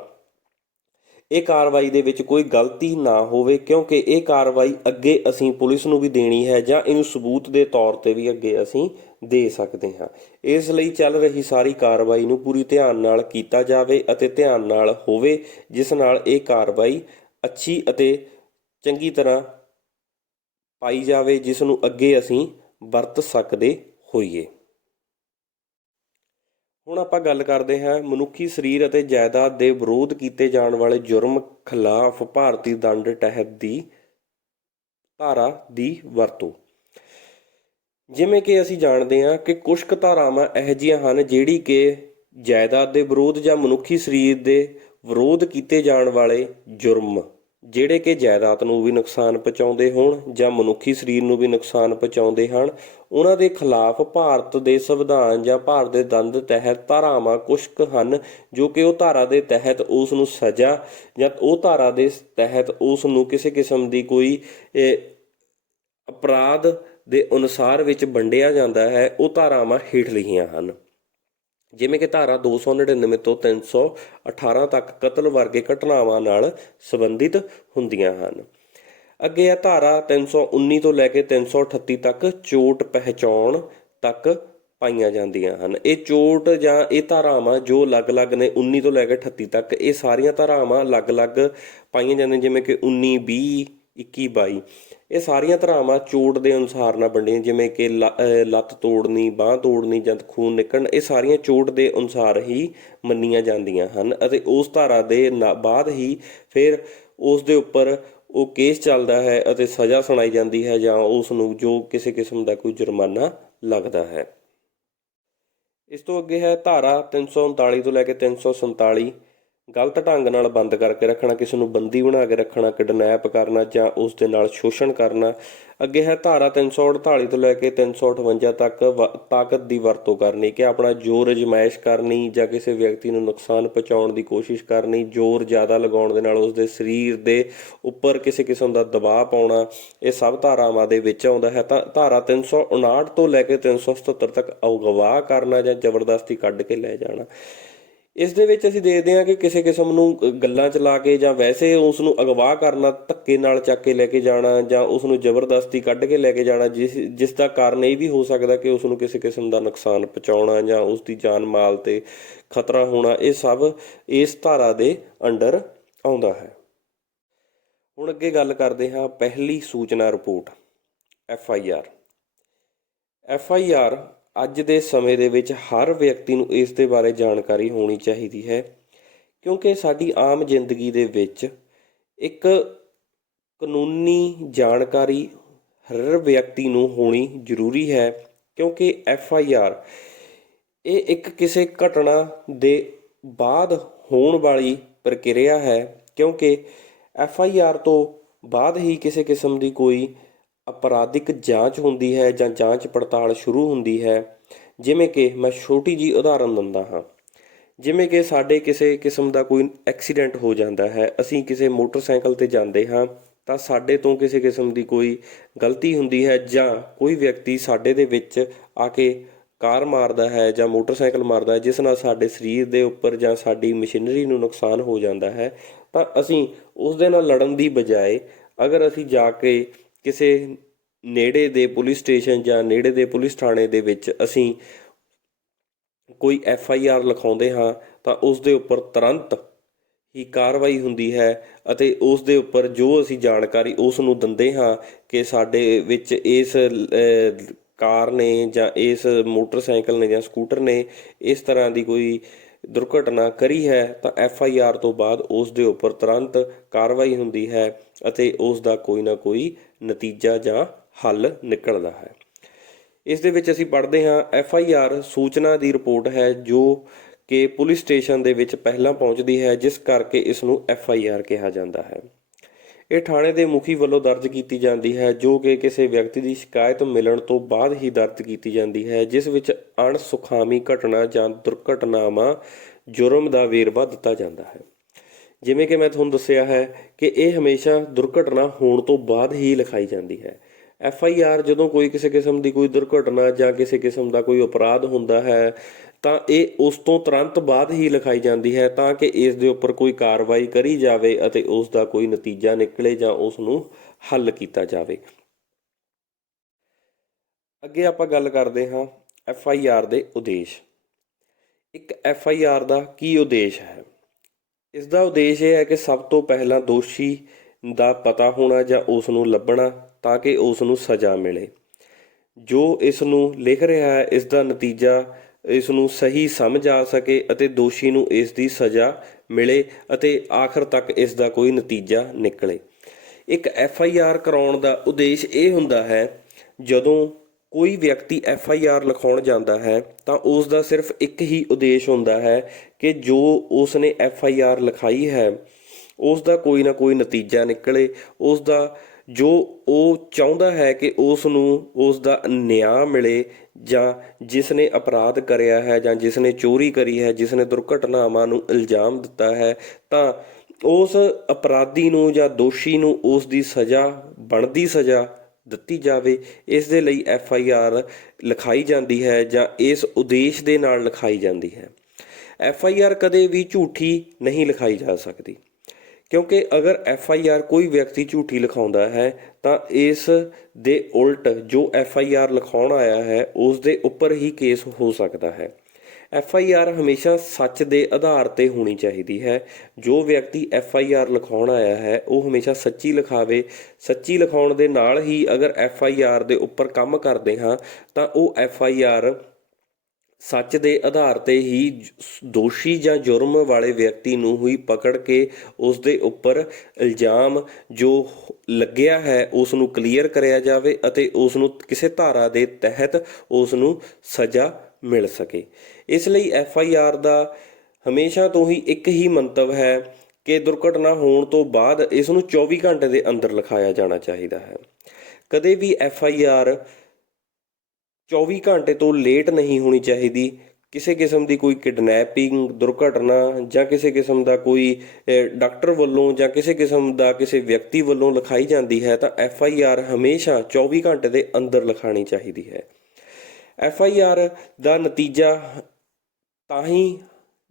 ਇਹ ਕਾਰਵਾਈ ਦੇ ਵਿੱਚ ਕੋਈ ਗਲਤੀ ਨਾ ਹੋਵੇ, ਕਿਉਂਕਿ ਇਹ ਕਾਰਵਾਈ ਅੱਗੇ ਅਸੀਂ ਪੁਲਿਸ ਨੂੰ ਵੀ ਦੇਣੀ ਹੈ ਜਾਂ ਇਹਨੂੰ ਸਬੂਤ ਦੇ ਤੌਰ ਤੇ ਵੀ ਅੱਗੇ ਅਸੀਂ ਦੇ ਸਕਦੇ ਹਾਂ। ਇਸ ਲਈ ਚੱਲ ਰਹੀ ਸਾਰੀ ਕਾਰਵਾਈ ਨੂੰ ਪੂਰੀ ਧਿਆਨ ਨਾਲ ਕੀਤਾ ਜਾਵੇ ਅਤੇ ਧਿਆਨ ਨਾਲ ਹੋਵੇ, ਜਿਸ ਨਾਲ ਇਹ ਕਾਰਵਾਈ ਅੱਛੀ ਅਤੇ ਚੰਗੀ ਤਰ੍ਹਾਂ ਪਾਈ ਜਾਵੇ, ਜਿਸ ਨੂੰ ਅੱਗੇ ਅਸੀਂ ਵਰਤ ਸਕਦੇ ਹੋਈਏ। ਹੁਣ ਆਪਾਂ ਗੱਲ ਕਰਦੇ ਹਾਂ ਮਨੁੱਖੀ ਸਰੀਰ ਅਤੇ ਜਾਇਦਾਦ ਦੇ ਵਿਰੋਧ ਕੀਤੇ ਜਾਣ ਵਾਲੇ ਜੁਰਮ ਖਿਲਾਫ ਭਾਰਤੀ ਦੰਡ ਤਹਿਤ ਦੀ ਧਾਰਾ ਦੀ ਵਰਤੋਂ। ਜਿਵੇਂ ਕਿ ਅਸੀਂ ਜਾਣਦੇ ਹਾਂ ਕਿ ਕੁਝ ਕੁ ਧਾਰਾਵਾਂ ਇਹੋ ਜਿਹੀਆਂ ਹਨ ਜਿਹੜੀ ਕਿ ਜਾਇਦਾਦ ਦੇ ਵਿਰੋਧ ਜਾਂ ਮਨੁੱਖੀ ਸਰੀਰ ਦੇ ਵਿਰੋਧ ਕੀਤੇ ਜਾਣ ਵਾਲੇ ਜੁਰਮ ਜਿਹੜੇ ਕਿ ਜਾਇਦਾਦ ਨੂੰ ਵੀ ਨੁਕਸਾਨ ਪਹੁੰਚਾਉਂਦੇ ਹੋਣ ਜਾਂ ਮਨੁੱਖੀ ਸਰੀਰ ਨੂੰ ਵੀ ਨੁਕਸਾਨ ਪਹੁੰਚਾਉਂਦੇ ਹਨ, ਉਹਨਾਂ ਦੇ ਖਿਲਾਫ ਭਾਰਤ ਦੇ ਸੰਵਿਧਾਨ ਜਾਂ ਭਾਰਤ ਦੇ ਦੰਡ ਤਹਿਤ ਧਾਰਾਵਾਂ ਕੁਝ ਕੁ ਹਨ ਜੋ ਕਿ ਉਹ ਧਾਰਾ ਦੇ ਤਹਿਤ ਉਸ ਨੂੰ ਸਜ਼ਾ ਜਾਂ ਉਹ ਧਾਰਾ ਦੇ ਤਹਿਤ ਉਸ ਨੂੰ ਕਿਸੇ ਕਿਸਮ ਦੀ ਕੋਈ ਅਪਰਾਧ ਦੇ ਅਨੁਸਾਰ ਵਿੱਚ ਵੰਡਿਆ ਜਾਂਦਾ ਹੈ। ਉਹ ਧਾਰਾਵਾਂ ਹੇਠ ਲਿਖੀਆਂ ਹਨ, ਜਿਵੇਂ ਕਿ ਧਾਰਾ 299 ਤੋਂ 318 ਤੱਕ ਕਤਲ ਵਰਗੇ ਘਟਨਾਵਾਂ ਨਾਲ ਸੰਬੰਧਿਤ ਹੁੰਦੀਆਂ ਹਨ। ਅੱਗੇ ਹੈ ਧਾਰਾ 319 ਤੋਂ ਲੈ ਕੇ 338 ਤੱਕ ਚੋਟ ਪਹਿਚਾਉਣ ਤੱਕ ਪਾਈਆਂ ਜਾਂਦੀਆਂ ਹਨ। ਇਹ ਚੋਟ ਜਾਂ ਇਹ ਧਾਰਾਵਾਂ ਜੋ ਅਲੱਗ-ਅਲੱਗ ਨੇ 19 ਤੋਂ ਲੈ ਕੇ 38 ਤੱਕ, ਇਹ ਸਾਰੀਆਂ ਧਾਰਾਵਾਂ ਅਲੱਗ-ਅਲੱਗ ਪਾਈਆਂ ਜਾਂਦੀਆਂ, ਜਿਵੇਂ ਕਿ 19, 20, 21, 22 ਇਹ ਸਾਰੀਆਂ ਧਾਰਾਵਾਂ ਚੋਟ ਦੇ ਅਨੁਸਾਰ ਨਾਲ ਵੰਡੀਆਂ, ਜਿਵੇਂ ਕਿ ਲੱਤ ਤੋੜਨੀ, ਬਾਂਹ ਤੋੜਨੀ ਜਾਂ ਖੂਨ ਨਿਕਲਣ, ਇਹ ਸਾਰੀਆਂ ਚੋਟ ਦੇ ਅਨੁਸਾਰ ਹੀ ਮੰਨੀਆਂ ਜਾਂਦੀਆਂ ਹਨ ਅਤੇ ਉਸ ਧਾਰਾ ਦੇ ਬਾਅਦ ਹੀ ਫਿਰ ਉਸ ਦੇ ਉੱਪਰ ਉਹ ਕੇਸ ਚੱਲਦਾ ਹੈ ਅਤੇ ਸਜ਼ਾ ਸੁਣਾਈ ਜਾਂਦੀ ਹੈ ਜਾਂ ਉਸ ਨੂੰ ਜੋ ਕਿਸੇ ਕਿਸਮ ਦਾ ਕੋਈ ਜੁਰਮਾਨਾ ਲੱਗਦਾ ਹੈ। ਇਸ ਤੋਂ ਅੱਗੇ ਹੈ ਧਾਰਾ 339 ਤੋਂ ਲੈ ਕੇ 347 ਗਲਤ ਢੰਗ ਨਾਲ ਬੰਦ ਕਰਕੇ ਰੱਖਣਾ, ਕਿਸੇ ਨੂੰ ਬੰਦੀ ਬਣਾ ਕੇ ਰੱਖਣਾ, ਕਿਡਨੈਪ ਕਰਨਾ ਜਾਂ ਉਸ ਦੇ ਨਾਲ ਸ਼ੋਸ਼ਣ ਕਰਨਾ। ਅੱਗੇ ਹੈ ਧਾਰਾ 348 ਤੋਂ ਲੈ ਕੇ 358 ਤੱਕ ਤਾਕਤ ਦੀ ਵਰਤੋਂ ਕਰਨੀ, ਕਿ ਆਪਣਾ ਜ਼ੋਰ ਅਜ਼ਮਾਇਸ਼ ਕਰਨੀ ਜਾਂ ਕਿਸੇ ਵਿਅਕਤੀ ਨੂੰ ਨੁਕਸਾਨ ਪਹੁੰਚਾਉਣ ਦੀ ਕੋਸ਼ਿਸ਼ ਕਰਨੀ, ਜ਼ੋਰ ਜ਼ਿਆਦਾ ਲਗਾਉਣ ਦੇ ਨਾਲ ਉਸ ਦੇ ਸਰੀਰ ਦੇ ਉੱਪਰ ਕਿਸੇ ਕਿਸਮ ਦਾ ਦਬਾਅ ਪਾਉਣਾ, ਇਹ ਸਭ ਧਾਰਾਵਾਂ ਦੇ ਵਿੱਚ ਆਉਂਦਾ ਹੈ। ਤਾਂ ਧਾਰਾ 359 ਤੋਂ ਲੈ ਕੇ 377 ਤੱਕ ਅਗਵਾ ਕਰਨਾ ਜਾਂ ਜ਼ਬਰਦਸਤੀ ਕੱਢ ਕੇ ਲੈ ਜਾਣਾ, ਇਸ ਦੇ ਵਿੱਚ ਅਸੀਂ ਦੇਖਦੇ ਹਾਂ ਕਿ ਕਿਸੇ ਕਿਸਮ ਨੂੰ ਗੱਲਾਂ 'ਚ ਲਾ ਕੇ ਜਾਂ ਵੈਸੇ ਉਸ ਨੂੰ ਅਗਵਾ ਕਰਨਾ, ਧੱਕੇ ਨਾਲ ਚੱਕ ਕੇ ਲੈ ਕੇ ਜਾਣਾ ਜਾਂ ਉਸ ਨੂੰ ਜ਼ਬਰਦਸਤੀ ਕੱਢ ਕੇ ਲੈ ਕੇ ਜਾਣਾ, ਜਿਸ ਦਾ ਕਾਰਨ ਇਹ ਵੀ ਹੋ ਸਕਦਾ ਕਿ ਉਸ ਨੂੰ ਕਿਸੇ ਕਿਸਮ ਦਾ ਨੁਕਸਾਨ ਪਹੁੰਚਾਉਣਾ ਜਾਂ ਉਸ ਦੀ ਜਾਨ ਮਾਲ 'ਤੇ ਖਤਰਾ ਹੋਣਾ, ਇਹ ਸਭ ਇਸ ਧਾਰਾ ਦੇ ਅੰਡਰ ਆਉਂਦਾ ਹੈ। ਹੁਣ ਅੱਗੇ ਗੱਲ ਕਰਦੇ ਹਾਂ ਪਹਿਲੀ ਸੂਚਨਾ ਰਿਪੋਰਟ FIR। FIR ਅੱਜ ਦੇ ਸਮੇਂ ਦੇ ਵਿੱਚ ਹਰ ਵਿਅਕਤੀ ਨੂੰ ਇਸ ਦੇ ਬਾਰੇ ਜਾਣਕਾਰੀ ਹੋਣੀ ਚਾਹੀਦੀ ਹੈ, ਕਿਉਂਕਿ ਸਾਡੀ ਆਮ ਜ਼ਿੰਦਗੀ ਦੇ ਵਿੱਚ ਇੱਕ ਕਾਨੂੰਨੀ ਜਾਣਕਾਰੀ ਹਰ ਵਿਅਕਤੀ ਨੂੰ ਹੋਣੀ ਜ਼ਰੂਰੀ ਹੈ। ਕਿਉਂਕਿ FIR ਇਹ ਇੱਕ ਕਿਸੇ ਘਟਨਾ ਦੇ ਬਾਅਦ ਹੋਣ ਵਾਲੀ ਪ੍ਰਕਿਰਿਆ ਹੈ, ਕਿਉਂਕਿ FIR ਤੋਂ ਬਾਅਦ ਹੀ ਕਿਸੇ ਕਿਸਮ ਦੀ ਕੋਈ ਅਪਰਾਧਿਕ ਜਾਂਚ ਹੁੰਦੀ ਹੈ ਜਾਂ ਜਾਂਚ ਪੜਤਾਲ ਸ਼ੁਰੂ ਹੁੰਦੀ ਹੈ। ਜਿਵੇਂ ਕਿ ਮੈਂ ਛੋਟੀ ਜਿਹੀ ਉਦਾਹਰਨ ਦਿੰਦਾ ਹਾਂ, ਜਿਵੇਂ ਕਿ ਸਾਡੇ ਕਿਸੇ ਕਿਸਮ ਦਾ ਕੋਈ ਐਕਸੀਡੈਂਟ ਹੋ ਜਾਂਦਾ ਹੈ, ਅਸੀਂ ਕਿਸੇ ਮੋਟਰਸਾਈਕਲ 'ਤੇ ਜਾਂਦੇ ਹਾਂ ਤਾਂ ਸਾਡੇ ਤੋਂ ਕਿਸੇ ਕਿਸਮ ਦੀ ਕੋਈ ਗਲਤੀ ਹੁੰਦੀ ਹੈ ਜਾਂ ਕੋਈ ਵਿਅਕਤੀ ਸਾਡੇ ਦੇ ਵਿੱਚ ਆ ਕੇ ਕਾਰ ਮਾਰਦਾ ਹੈ ਜਾਂ ਮੋਟਰਸਾਈਕਲ ਮਾਰਦਾ ਹੈ, ਜਿਸ ਨਾਲ ਸਾਡੇ ਸਰੀਰ ਦੇ ਉੱਪਰ ਜਾਂ ਸਾਡੀ ਮਸ਼ੀਨਰੀ ਨੂੰ ਨੁਕਸਾਨ ਹੋ ਜਾਂਦਾ ਹੈ, ਤਾਂ ਅਸੀਂ ਉਸ ਦੇ ਨਾਲ ਲੜਨ ਦੀ ਬਜਾਏ ਅਗਰ ਅਸੀਂ ਜਾ ਕੇ ਕਿਸੇ ਨੇੜੇ ਦੇ ਪੁਲਿਸ ਸਟੇਸ਼ਨ ਜਾਂ ਨੇੜੇ ਦੇ ਪੁਲਿਸ ਥਾਣੇ ਦੇ ਵਿੱਚ ਅਸੀਂ ਕੋਈ FIR ਲਿਖਾਉਂਦੇ ਹਾਂ ਤਾਂ ਉਸ ਦੇ ਉੱਪਰ ਤੁਰੰਤ ਹੀ ਕਾਰਵਾਈ ਹੁੰਦੀ ਹੈ ਅਤੇ ਉਸ ਦੇ ਉੱਪਰ ਜੋ ਅਸੀਂ ਜਾਣਕਾਰੀ ਉਸ ਨੂੰ ਦਿੰਦੇ ਹਾਂ ਕਿ ਸਾਡੇ ਵਿੱਚ ਇਸ ਕਾਰ ਨੇ ਜਾਂ ਇਸ ਮੋਟਰਸਾਈਕਲ ਨੇ ਜਾਂ ਸਕੂਟਰ ਨੇ ਇਸ ਤਰ੍ਹਾਂ ਦੀ ਕੋਈ ਦੁਰਘਟਨਾ ਕਰੀ ਹੈ, ਤਾਂ FIR ਤੋਂ ਬਾਅਦ ਉਸ ਦੇ ਉੱਪਰ ਤੁਰੰਤ ਕਾਰਵਾਈ ਹੁੰਦੀ ਹੈ ਅਤੇ ਉਸ ਦਾ ਕੋਈ ਨਾ ਕੋਈ ਨਤੀਜਾ ਜਾਂ ਹੱਲ ਨਿਕਲਦਾ ਹੈ। ਇਸ ਦੇ ਵਿੱਚ ਅਸੀਂ ਪੜ੍ਹਦੇ ਹਾਂ FIR ਸੂਚਨਾ ਦੀ ਰਿਪੋਰਟ ਹੈ ਜੋ ਕਿ ਪੁਲਿਸ ਸਟੇਸ਼ਨ ਦੇ ਵਿੱਚ ਪਹਿਲਾਂ ਪਹੁੰਚਦੀ ਹੈ, ਜਿਸ ਕਰਕੇ ਇਸ ਨੂੰ FIR ਕਿਹਾ ਜਾਂਦਾ ਹੈ। ਇਹ ਥਾਣੇ ਦੇ ਮੁਖੀ ਵੱਲੋਂ ਦਰਜ ਕੀਤੀ ਜਾਂਦੀ ਹੈ, ਜੋ ਕਿ ਕਿਸੇ ਵਿਅਕਤੀ ਦੀ ਸ਼ਿਕਾਇਤ ਮਿਲਣ ਤੋਂ ਬਾਅਦ ਹੀ ਦਰਜ ਕੀਤੀ ਜਾਂਦੀ ਹੈ, ਜਿਸ ਵਿੱਚ ਅਣਸੁਖਾਵੀ ਘਟਨਾ ਜਾਂ ਦੁਰਘਟਨਾਵਾਂ ਜੁਰਮ ਦਾ ਵੇਰਵਾ ਦਿੱਤਾ ਜਾਂਦਾ ਹੈ। ਜਿਵੇਂ ਕਿ ਮੈਂ ਤੁਹਾਨੂੰ ਦੱਸਿਆ ਹੈ ਕਿ ਇਹ ਹਮੇਸ਼ਾ ਦੁਰਘਟਨਾ ਹੋਣ ਤੋਂ ਬਾਅਦ ਹੀ ਲਿਖਾਈ ਜਾਂਦੀ ਹੈ। FIR ਜਦੋਂ ਕੋਈ ਕਿਸੇ ਕਿਸਮ ਦੀ ਕੋਈ ਦੁਰਘਟਨਾ ਜਾਂ ਕਿਸੇ ਕਿਸਮ ਦਾ ਕੋਈ ਅਪਰਾਧ ਹੁੰਦਾ ਹੈ ਤਾਂ ਇਹ ਉਸ ਤੋਂ ਤੁਰੰਤ ਬਾਅਦ ਹੀ ਲਿਖਾਈ ਜਾਂਦੀ ਹੈ, ਤਾਂ ਕਿ ਇਸ ਦੇ ਉੱਪਰ ਕੋਈ ਕਾਰਵਾਈ ਕਰੀ ਜਾਵੇ ਅਤੇ ਉਸ ਦਾ ਕੋਈ ਨਤੀਜਾ ਨਿਕਲੇ ਜਾਂ ਉਸ ਨੂੰ ਹੱਲ ਕੀਤਾ ਜਾਵੇ। ਅੱਗੇ ਆਪਾਂ ਗੱਲ ਕਰਦੇ ਹਾਂ FIR ਦੇ ਉਦੇਸ਼। ਇੱਕ FIR ਦਾ ਕੀ ਉਦੇਸ਼ ਹੈ? ਇਸ ਦਾ ਉਦੇਸ਼ ਇਹ ਹੈ ਕਿ ਸਭ ਤੋਂ ਪਹਿਲਾਂ ਦੋਸ਼ੀ ਦਾ ਪਤਾ ਹੋਣਾ ਜਾਂ ਉਸ ਨੂੰ ਲੱਭਣਾ, ਤਾਂ ਕਿ ਉਸ ਨੂੰ ਸਜ਼ਾ ਮਿਲੇ। ਜੋ ਇਸ ਨੂੰ ਲਿਖ ਰਿਹਾ ਹੈ ਇਸ ਦਾ ਨਤੀਜਾ ਇਸ ਨੂੰ ਸਹੀ ਸਮਝ ਆ ਸਕੇ ਅਤੇ ਦੋਸ਼ੀ ਨੂੰ ਇਸ ਦੀ ਸਜ਼ਾ ਮਿਲੇ ਅਤੇ ਆਖਰ ਤੱਕ ਇਸ ਦਾ ਕੋਈ ਨਤੀਜਾ ਨਿਕਲੇ। ਇੱਕ FIR ਕਰਾਉਣ ਦਾ ਉਦੇਸ਼ ਇਹ ਹੁੰਦਾ ਹੈ, ਜਦੋਂ ਕੋਈ ਵਿਅਕਤੀ FIR ਲਿਖਾਉਣ ਜਾਂਦਾ ਹੈ ਤਾਂ ਉਸ ਦਾ ਸਿਰਫ ਇੱਕ ਹੀ ਉਦੇਸ਼ ਹੁੰਦਾ ਹੈ ਕਿ ਜੋ ਉਸ ਨੇ FIR ਲਿਖਾਈ ਹੈ ਉਸ ਦਾ ਕੋਈ ਨਾ ਕੋਈ ਨਤੀਜਾ ਨਿਕਲੇ। ਉਸ ਦਾ ਜੋ ਉਹ ਚਾਹੁੰਦਾ ਹੈ ਕਿ ਉਸ ਨੂੰ ਉਸ ਦਾ ਨਿਆਂ ਮਿਲੇ, ਜਾਂ ਜਿਸ ਨੇ ਅਪਰਾਧ ਕਰਿਆ ਹੈ ਜਾਂ ਜਿਸ ਨੇ ਚੋਰੀ ਕਰੀ ਹੈ, ਜਿਸ ਨੇ ਦੁਰਘਟਨਾਵਾਂ ਨੂੰ ਇਲਜ਼ਾਮ ਦਿੱਤਾ ਹੈ, ਤਾਂ ਉਸ ਅਪਰਾਧੀ ਨੂੰ ਜਾਂ ਦੋਸ਼ੀ ਨੂੰ ਉਸ ਦੀ ਸਜ਼ਾ, ਬਣਦੀ ਸਜ਼ਾ ਦਿੱਤੀ ਜਾਵੇ। ਇਸ ਦੇ ਲਈ FIR ਲਿਖਾਈ ਜਾਂਦੀ ਹੈ ਜਾਂ ਇਸ ਉਦੇਸ਼ ਦੇ ਨਾਲ ਲਿਖਾਈ ਜਾਂਦੀ ਹੈ। FIR ਕਦੇ ਵੀ ਝੂਠੀ ਨਹੀਂ ਲਿਖਾਈ ਜਾ ਸਕਦੀ, ਕਿਉਂਕਿ ਅਗਰ FIR ਕੋਈ ਵਿਅਕਤੀ ਝੂਠੀ ਲਿਖਾਉਂਦਾ ਹੈ ਤਾਂ ਇਸ ਦੇ ਉਲਟ ਜੋ FIR ਲਿਖਾਉਣ ਆਇਆ ਹੈ ਉਸ ਦੇ ਉੱਪਰ ਹੀ ਕੇਸ ਹੋ ਸਕਦਾ ਹੈ। FIR ਹਮੇਸ਼ਾ ਸੱਚ ਦੇ ਆਧਾਰ 'ਤੇ ਹੋਣੀ ਚਾਹੀਦੀ ਹੈ। ਜੋ ਵਿਅਕਤੀ FIR ਲਿਖਾਉਣ ਆਇਆ ਹੈ ਉਹ ਹਮੇਸ਼ਾ ਸੱਚੀ ਲਿਖਾਵੇ। ਸੱਚੀ ਲਿਖਾਉਣ ਦੇ ਨਾਲ ਹੀ ਅਗਰ FIR ਦੇ ਉੱਪਰ ਕੰਮ ਕਰਦੇ ਹਾਂ ਤਾਂ ਉਹ FIR ਸੱਚ ਦੇ ਆਧਾਰ 'ਤੇ ਹੀ ਦੋਸ਼ੀ ਜਾਂ ਜੁਰਮ ਵਾਲੇ ਵਿਅਕਤੀ ਨੂੰ ਹੀ ਪਕੜ ਕੇ ਉਸ ਦੇ ਉੱਪਰ ਇਲਜ਼ਾਮ ਜੋ ਲੱਗਿਆ ਹੈ ਉਸ ਨੂੰ ਕਲੀਅਰ ਕਰਿਆ ਜਾਵੇ ਅਤੇ ਉਸ ਨੂੰ ਕਿਸੇ ਧਾਰਾ ਦੇ ਤਹਿਤ ਉਸ ਨੂੰ ਸਜ਼ਾ ਮਿਲ ਸਕੇ। ਇਸ ਲਈ FIR ਦਾ ਹਮੇਸ਼ਾ ਤੋਂ ਹੀ ਇੱਕ ਹੀ ਮੰਤਵ ਹੈ ਕਿ ਦੁਰਘਟਨਾ ਹੋਣ ਤੋਂ ਬਾਅਦ ਇਸ ਨੂੰ 24 ਘੰਟੇ ਦੇ ਅੰਦਰ ਲਿਖਾਇਆ ਜਾਣਾ ਚਾਹੀਦਾ ਹੈ। ਕਦੇ ਵੀ FIR 24 ਘੰਟੇ ਤੋਂ ਲੇਟ ਨਹੀਂ ਹੋਣੀ ਚਾਹੀਦੀ। ਕਿਸੇ ਕਿਸਮ ਦੀ ਕੋਈ ਕਿਡਨੈਪਿੰਗ, ਦੁਰਘਟਨਾ ਜਾਂ ਕਿਸੇ ਕਿਸਮ ਦਾ ਕੋਈ ਡਾਕਟਰ ਵੱਲੋਂ ਜਾਂ ਕਿਸੇ ਕਿਸਮ ਦਾ ਕਿਸੇ ਵਿਅਕਤੀ ਵੱਲੋਂ ਲਿਖਾਈ ਜਾਂਦੀ ਹੈ ਤਾਂ FIR ਹਮੇਸ਼ਾ 24 ਘੰਟੇ ਦੇ ਅੰਦਰ ਲਿਖਾਉਣੀ ਚਾਹੀਦੀ ਹੈ। FIR ਦਾ ਨਤੀਜਾ ਤਾਂ ਹੀ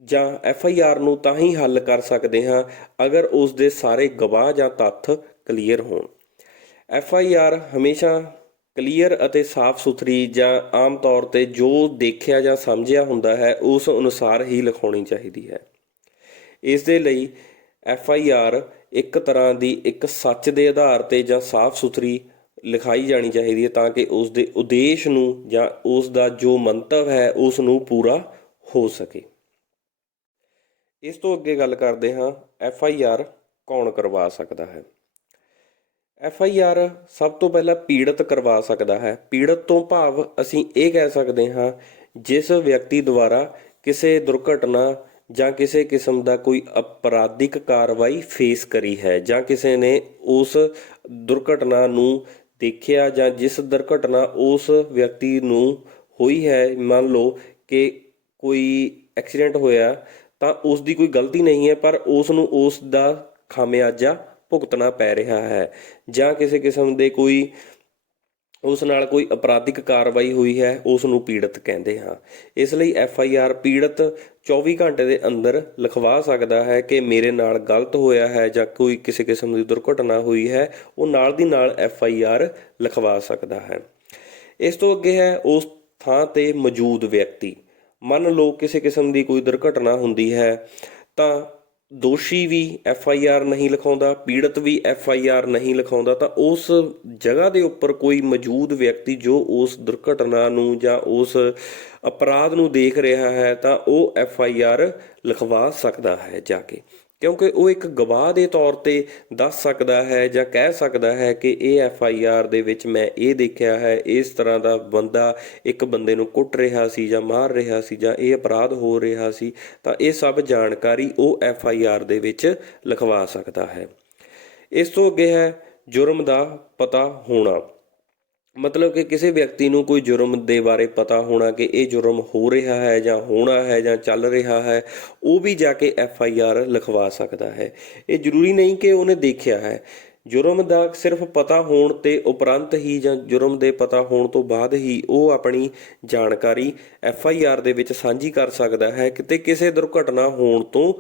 ਜਾਂ FIR ਨੂੰ ਤਾਂ ਹੀ ਹੱਲ ਕਰ ਸਕਦੇ ਹਾਂ ਅਗਰ ਉਸ ਦੇ ਸਾਰੇ ਗਵਾਹ ਜਾਂ ਤੱਥ ਕਲੀਅਰ ਹੋਣ। FIR ਹਮੇਸ਼ਾ ਕਲੀਅਰ ਅਤੇ ਸਾਫ਼ ਸੁਥਰੀ ਜਾਂ ਆਮ ਤੌਰ 'ਤੇ ਜੋ ਦੇਖਿਆ ਜਾਂ ਸਮਝਿਆ ਹੁੰਦਾ ਹੈ ਉਸ ਅਨੁਸਾਰ ਹੀ ਲਿਖਾਉਣੀ ਚਾਹੀਦੀ ਹੈ। ਇਸ ਦੇ ਲਈ FIR ਇੱਕ ਤਰ੍ਹਾਂ ਦੀ ਇੱਕ ਸੱਚ ਦੇ ਆਧਾਰ 'ਤੇ ਜਾਂ ਸਾਫ਼ ਸੁਥਰੀ ਲਿਖਾਈ ਜਾਣੀ ਚਾਹੀਦੀ ਹੈ ਤਾਂ ਕਿ ਉਸ ਦੇ ਉਦੇਸ਼ ਨੂੰ ਜਾਂ ਉਸ ਦਾ ਜੋ ਮੰਤਵ ਹੈ ਉਸ ਨੂੰ ਪੂਰਾ ਹੋ ਸਕੇ। ਇਸ ਤੋਂ ਅੱਗੇ ਗੱਲ ਕਰਦੇ ਹਾਂ FIR ਕੌਣ ਕਰਵਾ ਸਕਦਾ ਹੈ। FIR ਸਭ ਤੋਂ ਪਹਿਲਾਂ ਪੀੜਤ ਕਰਵਾ ਸਕਦਾ ਹੈ। ਪੀੜਤ ਤੋਂ ਭਾਵ ਅਸੀਂ ਇਹ ਕਹਿ ਸਕਦੇ ਹਾਂ ਜਿਸ ਵਿਅਕਤੀ ਦੁਆਰਾ ਕਿਸੇ ਦੁਰਘਟਨਾ ਜਾਂ ਕਿਸੇ ਕਿਸਮ ਦਾ ਕੋਈ ਅਪਰਾਧਿਕ ਕਾਰਵਾਈ ਫੇਸ ਕਰੀ ਹੈ ਜਾਂ ਕਿਸੇ ਨੇ ਉਸ ਦੁਰਘਟਨਾ ਨੂੰ ਦੇਖਿਆ ਜਾਂ ਜਿਸ ਦੁਰਘਟਨਾ ਉਸ ਵਿਅਕਤੀ ਨੂੰ ਹੋਈ ਹੈ। ਮੰਨ ਲਓ ਕਿ ਕੋਈ ਐਕਸੀਡੈਂਟ ਹੋਇਆ ਤਾਂ ਉਸ ਦੀ ਕੋਈ ਗਲਤੀ ਨਹੀਂ ਹੈ ਪਰ ਉਸ ਨੂੰ ਉਸ ਦਾ ਖਾਮਿਆਜ਼ਾ ਭੁਗਤਣਾ ਪੈ ਰਿਹਾ ਹੈ ਜਾਂ ਕਿਸੇ ਕਿਸਮ ਦੇ ਕੋਈ ਉਸ ਨਾਲ ਕੋਈ ਅਪਰਾਧਿਕ ਕਾਰਵਾਈ ਹੋਈ ਹੈ ਉਸ ਨੂੰ ਪੀੜਤ ਕਹਿੰਦੇ ਹਾਂ। ਇਸ ਲਈ FIR ਪੀੜਤ 24 ਘੰਟੇ ਦੇ ਅੰਦਰ ਲਿਖਵਾ ਸਕਦਾ ਹੈ ਕਿ ਮੇਰੇ ਨਾਲ ਗਲਤ ਹੋਇਆ ਹੈ ਜਾਂ ਕੋਈ ਕਿਸੇ ਕਿਸਮ ਦੀ ਦੁਰਘਟਨਾ ਹੋਈ ਹੈ, ਉਹ ਨਾਲ ਦੀ ਨਾਲ FIR ਲਿਖਵਾ ਸਕਦਾ ਹੈ। ਇਸ ਤੋਂ ਅੱਗੇ ਹੈ ਉਸ ਥਾਂ 'ਤੇ ਮੌਜੂਦ ਵਿਅਕਤੀ। ਮੰਨ ਲਓ ਕਿਸੇ ਕਿਸਮ ਦੀ ਕੋਈ ਦੁਰਘਟਨਾ ਹੁੰਦੀ ਹੈ ਤਾਂ ਦੋਸ਼ੀ ਵੀ FIR ਨਹੀਂ ਲਿਖਾਉਂਦਾ, ਪੀੜਤ ਵੀ FIR ਨਹੀਂ ਲਿਖਾਉਂਦਾ ਤਾਂ ਉਸ ਜਗ੍ਹਾ ਦੇ ਉੱਪਰ ਕੋਈ ਮੌਜੂਦ ਵਿਅਕਤੀ ਜੋ ਉਸ ਦੁਰਘਟਨਾ ਨੂੰ ਜਾਂ ਉਸ ਅਪਰਾਧ ਨੂੰ ਦੇਖ ਰਿਹਾ ਹੈ ਤਾਂ ਉਹ FIR ਲਿਖਵਾ ਸਕਦਾ ਹੈ ਜਾ ਕੇ, ਕਿਉਂਕਿ ਉਹ ਇੱਕ ਗਵਾਹ ਦੇ ਤੌਰ 'ਤੇ ਦੱਸ ਸਕਦਾ ਹੈ ਜਾਂ ਕਹਿ ਸਕਦਾ ਹੈ ਕਿ ਇਹ FIR ਦੇ ਵਿੱਚ ਮੈਂ ਇਹ ਦੇਖਿਆ ਹੈ, ਇਸ ਤਰ੍ਹਾਂ ਦਾ ਬੰਦਾ ਇੱਕ ਬੰਦੇ ਨੂੰ ਕੁੱਟ ਰਿਹਾ ਸੀ ਜਾਂ ਮਾਰ ਰਿਹਾ ਸੀ ਜਾਂ ਇਹ ਅਪਰਾਧ ਹੋ ਰਿਹਾ ਸੀ, ਤਾਂ ਇਹ ਸਭ ਜਾਣਕਾਰੀ ਉਹ FIR ਦੇ ਵਿੱਚ ਲਿਖਵਾ ਸਕਦਾ ਹੈ। ਇਸ ਤੋਂ ਅੱਗੇ ਹੈ ਜੁਰਮ ਦਾ ਪਤਾ ਹੋਣਾ। ਮਤਲਬ ਕਿ ਕਿਸੇ ਵਿਅਕਤੀ ਨੂੰ ਕੋਈ ਜੁਰਮ ਦੇ ਬਾਰੇ ਪਤਾ ਹੋਣਾ ਕਿ ਇਹ ਜੁਰਮ ਹੋ ਰਿਹਾ ਹੈ ਜਾਂ ਹੋਣਾ ਹੈ ਜਾਂ ਚੱਲ ਰਿਹਾ ਹੈ, ਉਹ ਵੀ ਜਾ ਕੇ FIR ਲਿਖਵਾ ਸਕਦਾ ਹੈ। ਇਹ ਜ਼ਰੂਰੀ ਨਹੀਂ ਕਿ ਉਹਨੇ ਦੇਖਿਆ ਹੈ। ਜੁਰਮ ਦਾ ਸਿਰਫ ਪਤਾ ਹੋਣ ਤੇ ਉਪਰੰਤ ਹੀ ਜਾਂ ਜੁਰਮ ਦੇ ਪਤਾ ਹੋਣ ਤੋਂ ਬਾਅਦ ਹੀ ਉਹ ਆਪਣੀ ਜਾਣਕਾਰੀ FIR ਦੇ ਵਿੱਚ ਸਾਂਝੀ ਕਰ ਸਕਦਾ ਹੈ, ਕਿਤੇ ਕਿਸੇ ਦੁਰਘਟਨਾ ਹੋਣ ਤੋਂ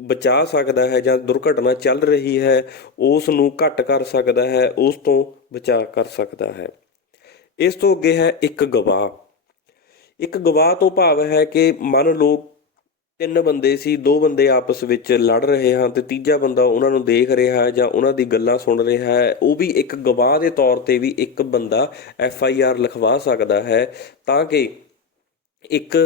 ਬਚਾ ਸਕਦਾ ਹੈ ਜਾਂ ਦੁਰਘਟਨਾ ਚੱਲ ਰਹੀ ਹੈ ਉਸ ਨੂੰ ਘੱਟ ਕਰ ਸਕਦਾ ਹੈ, ਉਸ ਤੋਂ ਬਚਾ ਕਰ ਸਕਦਾ ਹੈ। ਇਸ ਤੋਂ ਅੱਗੇ ਹੈ ਇੱਕ ਗਵਾਹ। ਇੱਕ ਗਵਾਹ ਤੋਂ ਭਾਵ ਹੈ ਕਿ ਮੰਨ ਲਓ 3 ਬੰਦੇ ਸੀ, 2 ਬੰਦੇ ਆਪਸ ਵਿੱਚ ਲੜ ਰਹੇ ਹਨ ਤੇ ਤੀਜਾ ਬੰਦਾ ਉਹਨਾਂ ਨੂੰ ਦੇਖ ਰਿਹਾ ਹੈ ਜਾਂ ਉਹਨਾਂ ਦੀ ਗੱਲਾਂ ਸੁਣ ਰਿਹਾ ਹੈ, ਉਹ ਵੀ ਇੱਕ ਗਵਾਹ ਦੇ ਤੌਰ 'ਤੇ ਵੀ ਇੱਕ ਬੰਦਾ FIR ਲਿਖਵਾ ਸਕਦਾ ਹੈ ਤਾਂ ਕਿ ਇੱਕ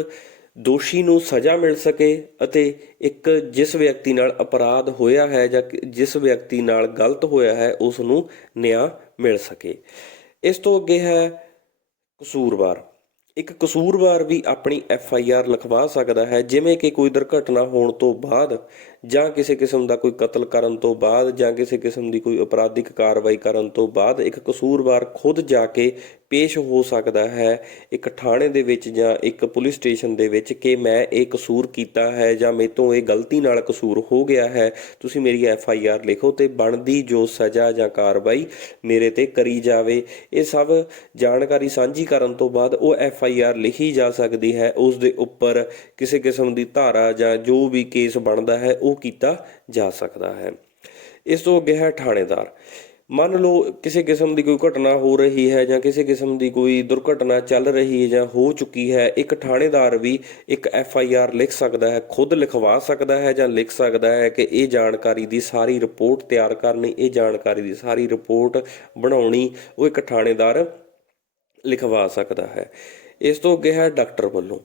ਦੋਸ਼ੀ ਨੂੰ ਸਜ਼ਾ ਮਿਲ ਸਕੇ ਅਤੇ ਇੱਕ ਜਿਸ ਵਿਅਕਤੀ ਨਾਲ ਅਪਰਾਧ ਹੋਇਆ ਹੈ ਜਾਂ ਜਿਸ ਵਿਅਕਤੀ ਨਾਲ ਗਲਤ ਹੋਇਆ ਹੈ ਉਸ ਨੂੰ ਨਿਆਂ ਮਿਲ ਸਕੇ। ਇਸ ਤੋਂ ਅੱਗੇ ਹੈ ਕਸੂਰਵਾਰ। ਇੱਕ ਕਸੂਰਵਾਰ ਵੀ ਆਪਣੀ FIR ਲਿਖਵਾ ਸਕਦਾ ਹੈ, ਜਿਵੇਂ ਕਿ ਕੋਈ ਦੁਰਘਟਨਾ ਹੋਣ ਤੋਂ ਬਾਅਦ ਜਾਂ ਕਿਸੇ ਕਿਸਮ ਦਾ ਕੋਈ ਕਤਲ ਕਰਨ ਤੋਂ ਬਾਅਦ ਜਾਂ ਕਿਸੇ ਕਿਸਮ ਦੀ ਕੋਈ ਅਪਰਾਧਿਕ ਕਾਰਵਾਈ ਕਰਨ ਤੋਂ ਬਾਅਦ ਇੱਕ ਕਸੂਰਵਾਰ ਖੁਦ ਜਾ ਕੇ ਪੇਸ਼ ਹੋ ਸਕਦਾ ਹੈ ਇੱਕ ਥਾਣੇ ਦੇ ਵਿੱਚ ਜਾਂ ਇੱਕ ਪੁਲਿਸ ਸਟੇਸ਼ਨ ਦੇ ਵਿੱਚ ਕਿ ਮੈਂ ਇਹ ਕਸੂਰ ਕੀਤਾ ਹੈ ਜਾਂ ਮੇਰੇ ਤੋਂ ਇਹ ਗਲਤੀ ਨਾਲ ਕਸੂਰ ਹੋ ਗਿਆ ਹੈ, ਤੁਸੀਂ ਮੇਰੀ FIR ਲਿਖੋ ਤੇ ਬਣਦੀ ਜੋ ਸਜ਼ਾ ਜਾਂ ਕਾਰਵਾਈ ਮੇਰੇ ਤੇ ਕਰੀ ਜਾਵੇ। ਇਹ ਸਭ ਜਾਣਕਾਰੀ ਸਾਂਝੀ ਕਰਨ ਤੋਂ ਬਾਅਦ ਉਹ FIR ਲਿਖੀ ਜਾ ਸਕਦੀ ਹੈ। ਉਸ ਦੇ ਉੱਪਰ ਕਿਸੇ ਕਿਸਮ ਦੀ ਧਾਰਾ ਜਾਂ ਜੋ ਵੀ ਕੇਸ ਬਣਦਾ ਹੈ ਉਹ ਕੀਤਾ ਜਾ ਸਕਦਾ ਹੈ। ਇਸ ਤੋਂ ਅੱਗੇ ਹੈ ਥਾਣੇਦਾਰ। ਮੰਨ ਲਓ ਕਿਸੇ ਕਿਸਮ ਦੀ ਕੋਈ ਘਟਨਾ ਹੋ ਰਹੀ ਹੈ ਜਾਂ ਕਿਸੇ ਕਿਸਮ ਦੀ ਕੋਈ ਦੁਰਘਟਨਾ ਚੱਲ ਰਹੀ ਹੈ ਜਾਂ ਹੋ ਚੁੱਕੀ ਹੈ, ਇੱਕ ਥਾਣੇਦਾਰ ਵੀ ਇੱਕ FIR ਲਿਖ ਸਕਦਾ ਹੈ, ਖੁਦ ਲਿਖਵਾ ਸਕਦਾ ਹੈ ਜਾਂ ਲਿਖ ਸਕਦਾ ਹੈ ਕਿ ਇਹ ਜਾਣਕਾਰੀ ਦੀ ਸਾਰੀ ਰਿਪੋਰਟ ਤਿਆਰ ਕਰਨੀ, ਇਹ ਜਾਣਕਾਰੀ ਦੀ ਸਾਰੀ ਰਿਪੋਰਟ ਬਣਾਉਣੀ ਉਹ ਇੱਕ ਥਾਣੇਦਾਰ ਲਿਖਵਾ ਸਕਦਾ ਹੈ। ਇਸ ਤੋਂ ਅੱਗੇ ਹੈ ਡਾਕਟਰ ਵੱਲੋਂ।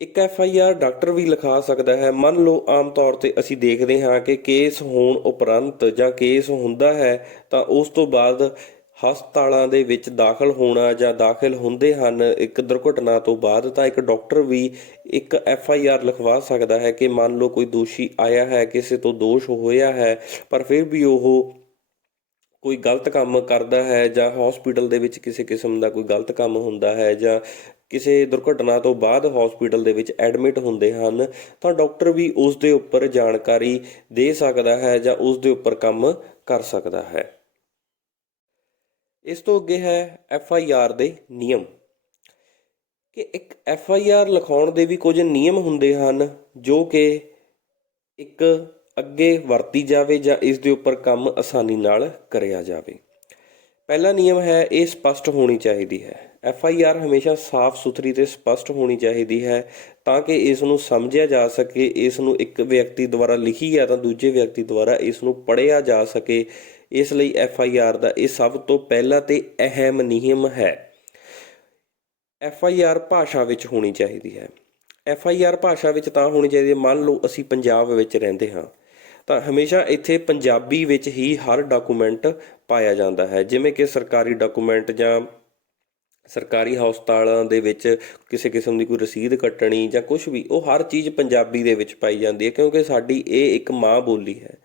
ਇੱਕ FIR ਡਾਕਟਰ ਵੀ ਲਿਖਾ ਸਕਦਾ ਹੈ। ਮੰਨ ਲਓ ਆਮ ਤੌਰ 'ਤੇ ਅਸੀਂ ਦੇਖਦੇ ਹਾਂ ਕਿ ਕੇਸ ਹੋਣ ਉਪਰੰਤ ਜਾਂ ਕੇਸ ਹੁੰਦਾ ਹੈ ਤਾਂ ਉਸ ਤੋਂ ਬਾਅਦ ਹਸਪਤਾਲਾਂ ਦੇ ਵਿੱਚ ਦਾਖਲ ਹੋਣਾ ਜਾਂ ਦਾਖਲ ਹੁੰਦੇ ਹਨ ਇੱਕ ਦੁਰਘਟਨਾ ਤੋਂ ਬਾਅਦ, ਤਾਂ ਇੱਕ ਡਾਕਟਰ ਵੀ ਇੱਕ FIR ਲਿਖਵਾ ਸਕਦਾ ਹੈ ਕਿ ਮੰਨ ਲਓ ਕੋਈ ਦੋਸ਼ੀ ਆਇਆ ਹੈ, ਕਿਸੇ ਤੋਂ ਦੋਸ਼ ਹੋਇਆ ਹੈ ਪਰ ਫਿਰ ਵੀ ਉਹ ਕੋਈ ਗਲਤ ਕੰਮ ਕਰਦਾ ਹੈ ਜਾਂ ਹਸਪੀਟਲ ਦੇ ਵਿੱਚ ਕਿਸੇ ਕਿਸਮ ਦਾ ਕੋਈ ਗਲਤ ਕੰਮ ਹੁੰਦਾ ਹੈ ਜਾਂ ਕਿਸੇ ਦੁਰਘਟਨਾ ਤੋਂ ਬਾਅਦ ਹਸਪੀਟਲ ਦੇ ਵਿੱਚ ਐਡਮਿਟ ਹੁੰਦੇ ਹਨ, ਤਾਂ ਡਾਕਟਰ ਵੀ ਉਸ ਦੇ ਉੱਪਰ ਜਾਣਕਾਰੀ ਦੇ ਸਕਦਾ ਹੈ ਜਾਂ ਉਸ ਦੇ ਉੱਪਰ ਕੰਮ ਕਰ ਸਕਦਾ ਹੈ। ਇਸ ਤੋਂ ਅੱਗੇ ਹੈ FIR ਦੇ ਨਿਯਮ ਕਿ ਇੱਕ FIR ਲਿਖਾਉਣ ਦੇ ਵੀ ਕੁਝ ਨਿਯਮ ਹੁੰਦੇ ਹਨ ਜੋ ਕਿ ਇੱਕ ਅੱਗੇ ਵਰਤੀ ਜਾਵੇ ਜਾਂ ਇਸ ਦੇ ਉੱਪਰ ਕੰਮ ਆਸਾਨੀ ਨਾਲ ਕਰਿਆ ਜਾਵੇ। ਪਹਿਲਾ ਨਿਯਮ ਹੈ, ਇਹ ਸਪਸ਼ਟ ਹੋਣੀ ਚਾਹੀਦੀ ਹੈ। FIR ਹਮੇਸ਼ਾ ਸਾਫ਼ ਸੁਥਰੀ ਅਤੇ ਸਪਸ਼ਟ ਹੋਣੀ ਚਾਹੀਦੀ ਹੈ ਤਾਂ ਕਿ ਇਸ ਨੂੰ ਸਮਝਿਆ ਜਾ ਸਕੇ। ਇਸ ਨੂੰ ਇੱਕ ਵਿਅਕਤੀ ਦੁਆਰਾ ਲਿਖੀ ਹੈ ਤਾਂ ਦੂਜੇ ਵਿਅਕਤੀ ਦੁਆਰਾ ਇਸ ਨੂੰ ਪੜ੍ਹਿਆ ਜਾ ਸਕੇ। ਇਸ ਲਈ FIR ਦਾ ਇਹ ਸਭ ਤੋਂ ਪਹਿਲਾ ਅਤੇ ਅਹਿਮ ਨਿਯਮ ਹੈ। FIR ਭਾਸ਼ਾ ਵਿੱਚ ਹੋਣੀ ਚਾਹੀਦੀ ਹੈ। FIR ਭਾਸ਼ਾ ਵਿੱਚ ਤਾਂ ਹੋਣੀ ਚਾਹੀਦੀ ਹੈ, ਮੰਨ ਲਓ ਅਸੀਂ ਪੰਜਾਬ ਵਿੱਚ ਰਹਿੰਦੇ ਹਾਂ ਤਾਂ ਹਮੇਸ਼ਾ ਇੱਥੇ ਪੰਜਾਬੀ ਵਿੱਚ ਹੀ ਹਰ ਡਾਕੂਮੈਂਟ ਪਾਇਆ ਜਾਂਦਾ ਹੈ। ਜਿਵੇਂ ਕਿ ਸਰਕਾਰੀ ਡਾਕੂਮੈਂਟ ਜਾਂ ਸਰਕਾਰੀ ਹਸਪਤਾਲਾਂ ਦੇ ਵਿੱਚ ਕਿਸੇ ਕਿਸਮ ਦੀ ਕੋਈ ਰਸੀਦ ਕੱਟਣੀ ਜਾਂ ਕੁਛ ਵੀ, ਉਹ ਹਰ ਚੀਜ਼ ਪੰਜਾਬੀ ਦੇ ਵਿੱਚ ਪਾਈ ਜਾਂਦੀ ਹੈ ਕਿਉਂਕਿ ਸਾਡੀ ਇਹ ਇੱਕ ਮਾਂ ਬੋਲੀ ਹੈ।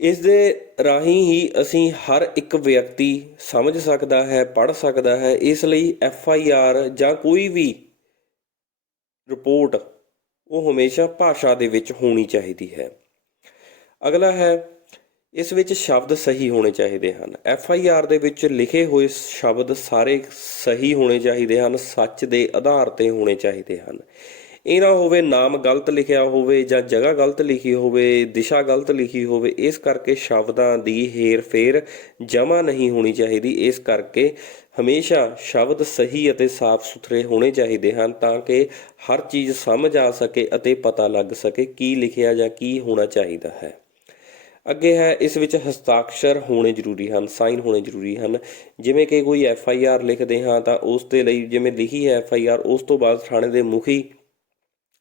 ਇਸ ਦੇ ਰਾਹੀਂ ਹੀ ਅਸੀਂ ਹਰ ਇੱਕ ਵਿਅਕਤੀ ਸਮਝ ਸਕਦਾ ਹੈ, ਪੜ੍ਹ ਸਕਦਾ ਹੈ। ਇਸ ਲਈ FIR ਜਾਂ ਕੋਈ ਵੀ ਰਿਪੋਰਟ ਉਹ ਹਮੇਸ਼ਾ ਭਾਸ਼ਾ ਦੇ ਵਿੱਚ ਹੋਣੀ ਚਾਹੀਦੀ ਹੈ। ਅਗਲਾ ਹੈ, ਇਸ ਵਿੱਚ ਸ਼ਬਦ ਸਹੀ ਹੋਣੇ ਚਾਹੀਦੇ ਹਨ। FIR ਦੇ ਵਿੱਚ ਲਿਖੇ ਹੋਏ ਸ਼ਬਦ ਸਾਰੇ ਸਹੀ ਹੋਣੇ ਚਾਹੀਦੇ ਹਨ, ਸੱਚ ਦੇ ਆਧਾਰ 'ਤੇ ਹੋਣੇ ਚਾਹੀਦੇ ਹਨ। ਇਹ ਨਾ ਹੋਵੇ ਨਾਮ ਗਲਤ ਲਿਖਿਆ ਹੋਵੇ ਜਾਂ ਜਗ੍ਹਾ ਗਲਤ ਲਿਖੀ ਹੋਵੇ, ਦਿਸ਼ਾ ਗਲਤ ਲਿਖੀ ਹੋਵੇ। ਇਸ ਕਰਕੇ ਸ਼ਬਦਾਂ ਦੀ ਹੇਰ ਫੇਰ ਜਮ੍ਹਾਂ ਨਹੀਂ ਹੋਣੀ ਚਾਹੀਦੀ। ਇਸ ਕਰਕੇ ਹਮੇਸ਼ਾ ਸ਼ਬਦ ਸਹੀ ਅਤੇ ਸਾਫ਼ ਸੁਥਰੇ ਹੋਣੇ ਚਾਹੀਦੇ ਹਨ ਤਾਂ ਕਿ ਹਰ ਚੀਜ਼ ਸਮਝ ਆ ਸਕੇ ਅਤੇ ਪਤਾ ਲੱਗ ਸਕੇ ਕੀ ਲਿਖਿਆ ਜਾਂ ਕੀ ਹੋਣਾ ਚਾਹੀਦਾ ਹੈ। ਅੱਗੇ ਹੈ, ਇਸ ਵਿੱਚ ਹਸਤਾਖਰ ਹੋਣੇ ਜ਼ਰੂਰੀ ਹਨ, ਸਾਈਨ ਹੋਣੇ ਜ਼ਰੂਰੀ ਹਨ। ਜਿਵੇਂ ਕਿ ਕੋਈ FIR ਲਿਖਦੇ ਹਾਂ ਤਾਂ ਉਸ ਦੇ ਲਈ ਜਿਵੇਂ ਲਿਖੀ ਹੈ FIR, ਉਸ ਤੋਂ ਬਾਅਦ ਥਾਣੇ ਦੇ ਮੁਖੀ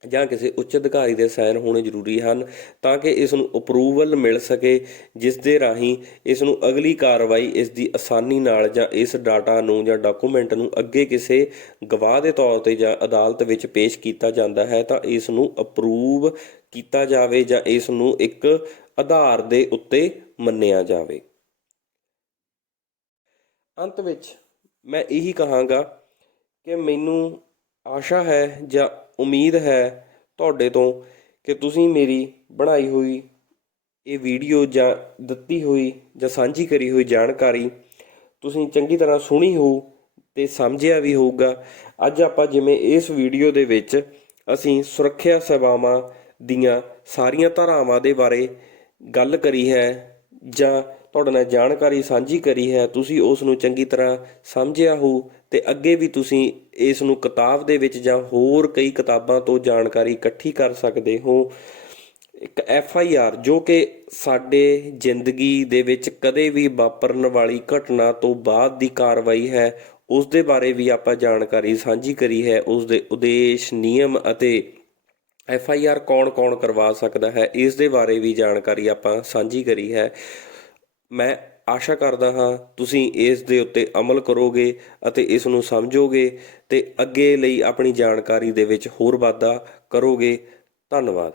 ਜਾਂ ਕਿਸੇ ਉੱਚ ਅਧਿਕਾਰੀ ਦੇ ਸਾਈਨ ਹੋਣੇ ਜ਼ਰੂਰੀ ਹਨ ਤਾਂ ਕਿ ਇਸ ਨੂੰ ਅਪਰੂਵਲ ਮਿਲ ਸਕੇ, ਜਿਸ ਦੇ ਰਾਹੀਂ ਇਸ ਨੂੰ ਅਗਲੀ ਕਾਰਵਾਈ ਇਸ ਦੀ ਆਸਾਨੀ ਨਾਲ ਜਾਂ ਇਸ ਡਾਟਾ ਨੂੰ ਜਾਂ ਡਾਕੂਮੈਂਟ ਨੂੰ ਅੱਗੇ ਕਿਸੇ ਗਵਾਹ ਦੇ ਤੌਰ 'ਤੇ ਜਾਂ ਅਦਾਲਤ ਵਿੱਚ ਪੇਸ਼ ਕੀਤਾ ਜਾਂਦਾ ਹੈ ਤਾਂ ਇਸ ਨੂੰ ਅਪਰੂਵ ਕੀਤਾ ਜਾਵੇ ਜਾਂ ਇਸ ਨੂੰ ਇੱਕ ਆਧਾਰ ਦੇ ਉੱਤੇ ਮੰਨਿਆ ਜਾਵੇ। ਅੰਤ ਵਿੱਚ ਮੈਂ ਇਹੀ ਕਹਾਂਗਾ ਕਿ ਮੈਨੂੰ ਆਸ਼ਾ ਹੈ ਜਾਂ ਉਮੀਦ ਹੈ ਤੁਹਾਡੇ ਤੋਂ ਕਿ ਤੁਸੀਂ ਮੇਰੀ ਬਣਾਈ ਹੋਈ ਇਹ ਵੀਡੀਓ ਜਾਂ ਦਿੱਤੀ ਹੋਈ ਜਾਂ ਸਾਂਝੀ ਕਰੀ ਹੋਈ ਜਾਣਕਾਰੀ ਤੁਸੀਂ ਚੰਗੀ ਤਰ੍ਹਾਂ ਸੁਣੀ ਹੋਊ ਅਤੇ ਸਮਝਿਆ ਵੀ ਹੋਊਗਾ। ਅੱਜ ਆਪਾਂ ਜਿਵੇਂ ਇਸ ਵੀਡੀਓ ਦੇ ਵਿੱਚ ਅਸੀਂ ਸੁਰੱਖਿਆ ਸੇਵਾਵਾਂ ਦੀਆਂ ਸਾਰੀਆਂ ਧਾਰਾਵਾਂ ਦੇ ਬਾਰੇ ਗੱਲ ਕਰੀ ਹੈ ਜਾਂ ਤੁਹਾਡੇ ਨਾਲ ਜਾਣਕਾਰੀ ਸਾਂਝੀ ਕਰੀ ਹੈ, ਤੁਸੀਂ ਉਸ ਨੂੰ ਚੰਗੀ ਤਰ੍ਹਾਂ ਸਮਝਿਆ ਹੋਊ ਅਤੇ ਅੱਗੇ ਵੀ ਤੁਸੀਂ ਇਸ ਨੂੰ ਕਿਤਾਬ ਦੇ ਵਿੱਚ ਜਾਂ ਹੋਰ ਕਈ ਕਿਤਾਬਾਂ ਤੋਂ ਜਾਣਕਾਰੀ ਇਕੱਠੀ ਕਰ ਸਕਦੇ ਹੋ। ਇੱਕ FIR ਜੋ ਕਿ ਸਾਡੇ ਜ਼ਿੰਦਗੀ ਦੇ ਵਿੱਚ ਕਦੇ ਵੀ ਵਾਪਰਨ ਵਾਲੀ ਘਟਨਾ ਤੋਂ ਬਾਅਦ ਦੀ ਕਾਰਵਾਈ ਹੈ, ਉਸ ਦੇ ਬਾਰੇ ਵੀ ਆਪਾਂ ਜਾਣਕਾਰੀ ਸਾਂਝੀ ਕਰੀ ਹੈ। ਉਸ ਦੇ ਉਦੇਸ਼, ਨਿਯਮ ਅਤੇ FIR ਕੌਣ ਕਰਵਾ ਸਕਦਾ ਹੈ, ਇਸ ਦੇ ਬਾਰੇ ਵੀ ਜਾਣਕਾਰੀ ਆਪਾਂ ਸਾਂਝੀ ਕਰੀ ਹੈ। ਮੈਂ ਆਸ਼ਾ ਕਰਦਾ ਹਾਂ ਤੁਸੀਂ ਇਸ ਦੇ ਉੱਤੇ ਅਮਲ ਕਰੋਗੇ ਅਤੇ ਇਸ ਨੂੰ ਸਮਝੋਗੇ ਅਤੇ ਅੱਗੇ ਲਈ ਆਪਣੀ ਜਾਣਕਾਰੀ ਦੇ ਵਿੱਚ ਹੋਰ ਵਾਧਾ ਕਰੋਗੇ। ਧੰਨਵਾਦ।